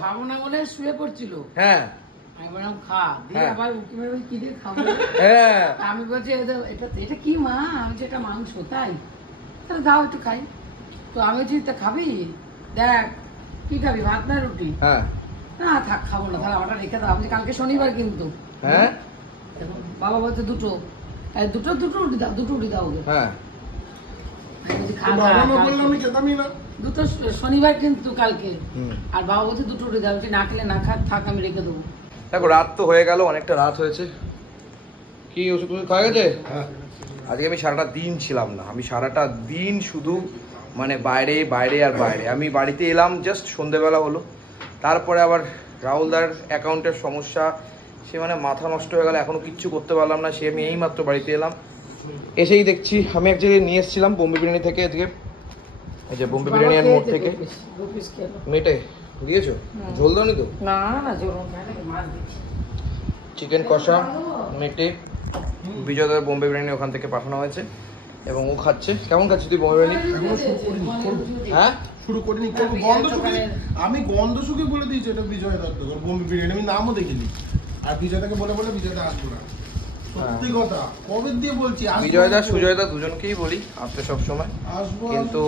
খাবো না বলে শুয়ে পড়ছিল। হ্যাঁ আমি বললাম খা, দিয়ে আবার উকি মেরে কি দিয়ে খাবো। হ্যাঁ আমি বলছি এটা কি মা? আমি বলছি এটা মাংস। তাই? তাহলে দাও একটু খাই। তো আমি বলছি তা খাবি? দেখ কি খাবি, ভাত না রুটি? হ্যাঁ না থাক খাবো না, তাহলে আমারটা রেখে দাও। আমি কালকে শনিবার কিন্তু। হ্যাঁ বাবা বলছে দুটো দুটো রুটি দাও, দুটো রুটি দাও ওকে। হ্যাঁ দুটো শনিবার কিন্তু কালকে। আর বাবা বলছে দুটো রুটি দাও, না খেলে না থাক আমি রেখে দেবো। দেখো রাত তো হয়ে গেল, অনেকটা রাত হয়েছে। কি ওষুধ খাওয়া গেছে? আজকে আমি সারাটা দিন ছিলাম না, আমি সারাটা দিন শুধু মানে বাইরে বাইরে আর বাইরে। আমি বাড়িতে এলাম জাস্ট সন্ধেবেলা হলো, তারপরে আবার রাহুলদার অ্যাকাউন্টের সমস্যা, সে মানে মাথা নষ্ট হয়ে গেল, এখনো কিচ্ছু করতে পারলাম না। সে আমি এইমাত্র বাড়িতে এলাম, এসেই দেখছি আমি এক জায়গায় নিয়ে এসেছিলাম বোম্বে বিরিয়ানি থেকে। আজকে এই যে বোম্বে বিরিয়ানি আর মোড় থেকে মেটে দিয়েছো, ঝোল দাওনি তো? না না ঝোল, চিকেন কষা মেটে বিজয়দার বোম্বে বিরিয়ানি ওখান থেকে পাঠানো হয়েছে এবং ও খাচ্ছে। কেমন খাচ্ছি তুই বোম্বে বিরিয়ানি? হ্যাঁ শুরু করিনি, গন্ধ শুকে আমি গন্ধ শুকে বলে দিয়েছি এটা বিজয় দত্ত বোম্বে বিরিয়ানি, আমি নামও দেখিনি। আর বিজয়দাকে বলে বিজয়দা আসবো না, সত্যি কথা কবে দিয়ে বলছি। বিজয়দা সুজয়দা দুজনকেই বলি আসতে সব সময়, কিন্তু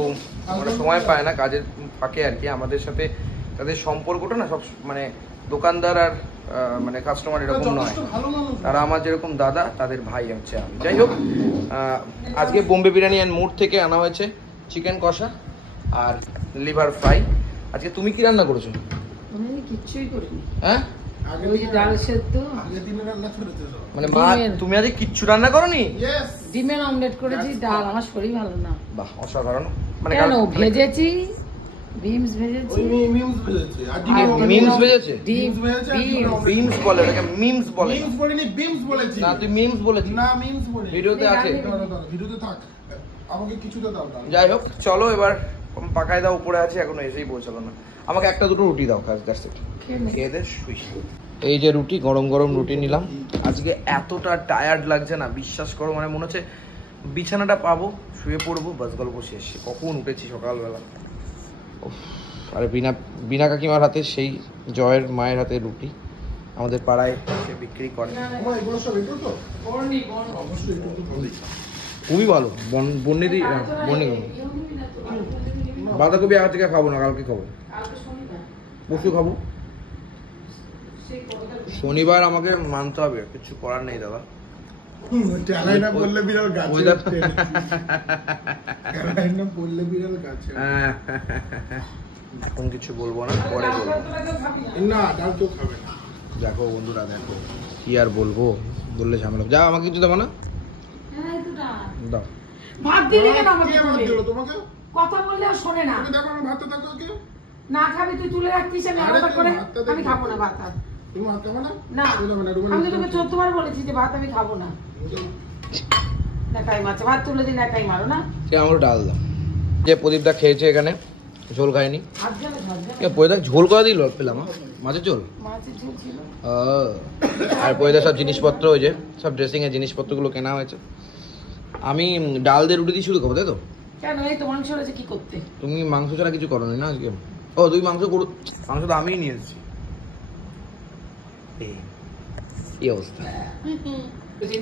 আমরা সময় পায় না কাজের ফাঁকে আর কি। আমাদের সাথে তাদের সম্পর্কটা না সব মানে দোকানদার আর মানে কাস্টমার এরকম নয়, তারা আমার যেরকম দাদা তাদের ভাই হচ্ছে আমি। যাই হোক, আজকে বোম্বে বিরিয়ানি অ্যান্ড মোড় থেকে আনা হয়েছে চিকেন কষা আর লিভার ফ্রাই। আজকে তুমি কি রান্না করেছো? আমি কিচ্ছুই করিনি। হ্যাঁ ওই ডাল সেদ্ধ, মানে মা তুমি আজকে কিচ্ছু রান্না করোনি? ডিমের অমলেট করেছি, ডাল। আমার শরীর ভালো না। বাহ অসাধারণ। মানে কেন ভেজেছি, বিমস ভেজেছি। মিমস ভেজেছে আর মিমস ভেজেছে? বিমস বলে এটাকে মিমস বলে। মিমস বলিনি, বিমস বলেছি। না তুই মিমস বলেছিস। না মিমস বলি, ভিডিওতে আছে। ভিডিওতে থাক, আমাকে কিছুটা দাও। যাই হোক চলো এবার পাকায় দাও, উপরে আছে এখনো এসেই পৌঁছালো না। আমাকে একটা দুটো রুটি দাও, কাজ দ্যাটস ইট। খেয়ে দে শুই। এই যে রুটি, গরম গরম রুটি নিলাম। আজকে এতটা টায়ার্ড লাগছে না বিশ্বাস করো, মানে মনে হচ্ছে বিছানাটা পাবো, শুয়ে পড়বো, বাস গল্প শেষ। কখন উঠেছি সকালবেলা। আরে বিনা কাকিমার হাতে, সেই জয়ের মায়ের হাতে রুটি আমাদের পাড়ায় সে বিক্রি করে, খুবই ভালো। বন্যেদি বন্যে বাঁধাকপি আজকে খাবো না, কালকে খাবো, পরশু খাবো। শনিবার আমাকে মানতে হবে, কিছু করার নেই দাদা। এখন কিছু বলবো না, পরে বলবো। দেখো বন্ধুরা, দেখো কি আর বলবো, বললে ঝামেলা। যা আমাকে কিছু দেবো না, দাও। ভাত দিলি কেন আমাকে? কথা বললে আর শোনে না। না খাবি তুই, তুলে রাখতিস, আমি আলাদা করে। আমি খাবো না ভাত। না আমি তোকে 14 বার বলেছি যে ভাত আমি খাবো না। ভাত তুলে দিন, একাই মারো না। আমার ডাল দাও। যে প্রদীপদা খেয়েছে এখানে, ঝোল খায়নি। প্রদীপ ঝোল করে দিল পেলাম, মাছের ঝোল। আর প্রদীপ সব জিনিসপত্র, ওই যে সব ড্রেসিং এর জিনিসপত্রগুলো কেনা হয়েছে। আমি ডাল দিয়ে রুটি দিয়ে শুরু খাবো, তাই তো? কেন, এই তো মাংস রয়েছে, কি করতে? তুমি মাংস ছাড়া কিছু করোনি না আজকে? ও তুই মাংস তো আমিই নিয়ে এসেছি। এই অবস্থা।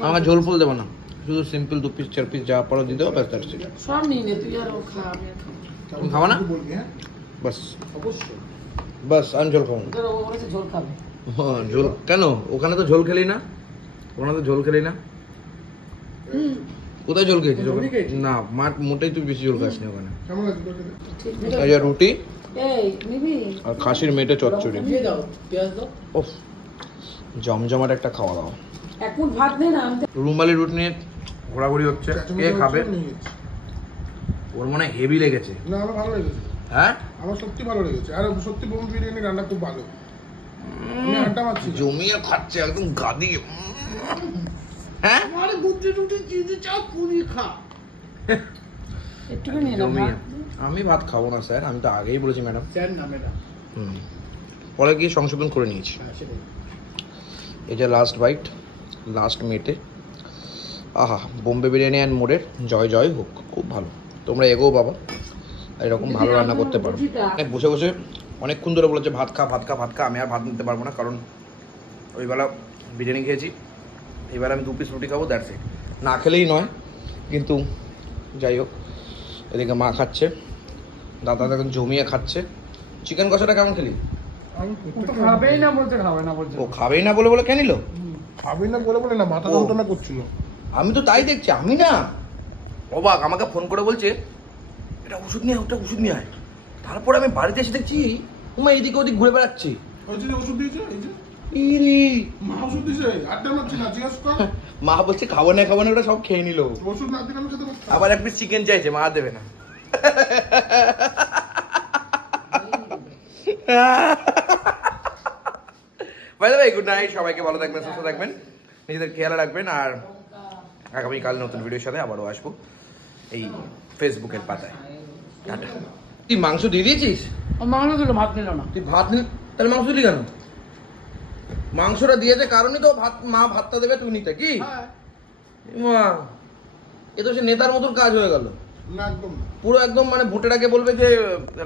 আমার ঝোল ফুল দেবো না, শুধু সিম্পল 2 পিস 4 পিস যা পারো দিতে হবে, ব্যাস। সব নিয়ে নে তুই, আর ও খা, আমি আর খাবো। তুমি খাবো না? বাস বাস, আমি ঝোল খাবো। ঝোল খাবে? ঝোল কেন? ওখানে তো ঝোল খেলি না, ওখানে তো ঝোল খেলি না। কোথায় ঝোল খেয়েছিস? না মোটেই তুই বেশি ঝোল খাসনি ওখানে। এই যে রুটি আর খাসির মেটে চচ্চড়ি, ওফ জমজমাট একটা খাওয়া দাওয়া। এখন ভাত নেই না, রুমালি রুটি নিয়ে ঘোরাঘুরি হচ্ছে, কে খাবে? ওর মনে হেভি লেগেছে। না আমার ভালো লেগেছে। হ্যাঁ আমার সত্যি ভালো লেগেছে, আর সত্যি বোম্বে বিরিয়ানি রান্না খুব ভালো। জমিয়ে খাচ্ছে একদম গাদি। হ্যাঁ আমি ভাত খাবো না স্যার, আমি তো আগেই বলেছি ম্যাডাম। পরে গিয়ে সংশোধন করে নিয়েছি। এই যে লাস্ট বাইট, লাস্ট মেটে। আহা, বোম্বে বিরিয়ানি অ্যান্ড মোড়ের জয় জয় হোক, খুব ভালো। তোমরা এগোও বাবা, এরকম ভালো রান্না করতে পারো। বসে বসে অনেকক্ষণ ধরে বলেছে ভাত খা ভাত খা ভাত খা। আমি আর ভাত নিতে পারবো না, কারণ ওইবেলা বিরিয়ানি খেয়েছি, এইবার আমি 2 পিস রুটি খাবো, দ্যাটস ইট। না খেলেই নয়, কিন্তু যাই হোক। এদিকে মা খাচ্ছে, দাদা এখন জমিয়ে খাচ্ছে। চিকেন কষাটা কেমন খেলি? খাবেই না বলতে খাবে না বলছে। ও খাবেই না বলে বলে কেন নিল? খাবি না বলে বলে না, মাথা যন্ত্রণা করছিল। আমি তো তাই দেখছি, আমি না অবাক। আমাকে ফোন করে বলছে এটা ওষুধ নিয়ে আয়, ওটা ওষুধ নিয়ে আয়। তারপরে আমি বাড়িতে এসে দেখছি তোমার এদিকে ওদিক ঘুরে বেড়াচ্ছি। ওষুধ দিয়েছে, এই যে ইরি মা ওষুধ দিয়েছে, আড্ডা মারছি না, জিজ্ঞেস কর। মা বলছে খাবো না খাবো না, ওটা সব খেয়ে নিল। ওষুধ না দিলে আমি খেতে পারতাম। আবার এক পিস চিকেন চাইছে, মা দেবে না। By the way, good night, সবাইকে ভালো থাকবেন, সুস্থ থাকবেন, নিজেদের খেয়াল রাখবেন। আর আগামীকাল নতুন ভিডিওর সাথে আবারও আসবো এই ফেসবুকের পাতায়। টাটা। তুই মাংস দিয়ে দিয়েছিস? মাংস দিল, ভাত নিল না। তুই ভাত নিল, তাহলে মাংস দিলি কেন? মাংসটা দিয়েছে কারণই তো ভাত, মা ভাতটা দেবে তুই নিতে কি? মা এ তো সে নেতার মতন কাজ হয়ে গেল। না একদম না। পুরো একদম মানে ভোটের আগে বলবে যে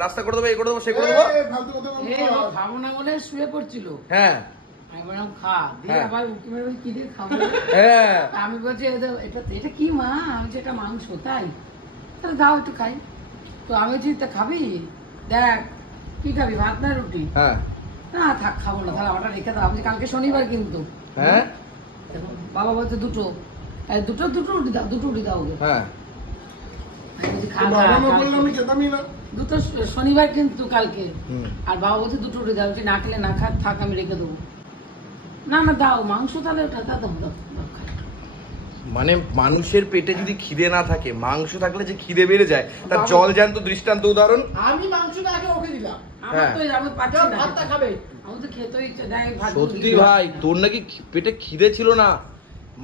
রাস্তা করে দেবো, এই করে দেবো, সে করে দেবো। ফালতু কথা বলবো এই না। ও খাবো না বলে শুয়ে পড়ছিল। হ্যাঁ আমি বললাম খা, দিয়ে হ্যাঁ। আবার উঠে মেরে বলছি, কি দিয়ে খাবো? হ্যাঁ, আমি বলছি এটা কি মা? আমি বলছি এটা মাংস। তাই? তাহলে দাও একটু খাই। তো আমি বলছি তা খাবি? দেখ কি খাবি, ভাত না রুটি? হ্যাঁ, না থাক খাবো না, তাহলে আমারটা রেখে দাও। আমি বলছি, কালকে শনিবার কিন্তু। হ্যাঁ, বাবা বলছে দুটো। দুটো দুটো রুটি দাও, দুটো রুটি দাও ওকে। হ্যাঁ। আমি বলছি খা বাবা খা, না খা। বললে আমি খেতামই না। দুটো শনিবার কিন্তু কালকে। হুম। আর বাবা বলছে দুটো রুটি দাও। বলছি না খেলে না খা, থাক আমি রেখে দেবো। না না দাও মাংস, তাহলে ওটা দাও দাও দাও, খাই। মানে মানুষের পেটে যদি খিদে না থাকে, মাংস থাকলে যে খিদে বেড়ে যায়, তার জল জ্যান্ত দৃষ্টান্ত উদাহরণ। আমি মাংসটা আগে ওকে দিলাম। আমার তো আমি পাচ্ছি না। ভাতটা খাবে। আমি তো খেতে ইচ্ছে দেয় ভাত। সত্যি ভাই, তোর নাকি পেটে খিদে ছিল না,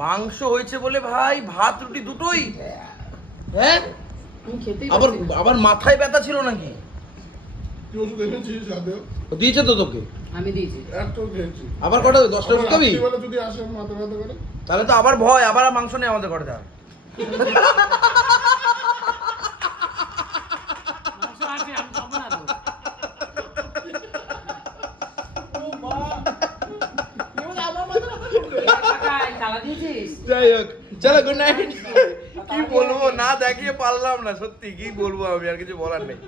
মাংস হয়েছে বলে ভাই ভাত রুটি দুটোই। হ্যাঁ, আমি খেতেই আবার পারছি না। আবার মাথায় ব্যথা ছিল নাকি? তুই ওষুধ এনেছিস রাতেও? ও দিয়েছে তো তোকে? আমি দিয়েছি। একটাও খেয়েছি। আবার কটা 10টা ওষুধ খাবি? রাত্রিবেলা যদি আসে মাথা ব্যথা করে, তাহলে তো আবার ভয়, আবার মাংস নেই আমাদের ঘরে। তার মাংস আছে, আমি খাবো না তো। কাকাই, তালা দিয়েছিস? যাই হোক, চলো গুড নাইট। কি বলবো, না দেখিয়ে পারলাম না, সত্যি কি বলবো, আমি আর কিছু বলার নেই।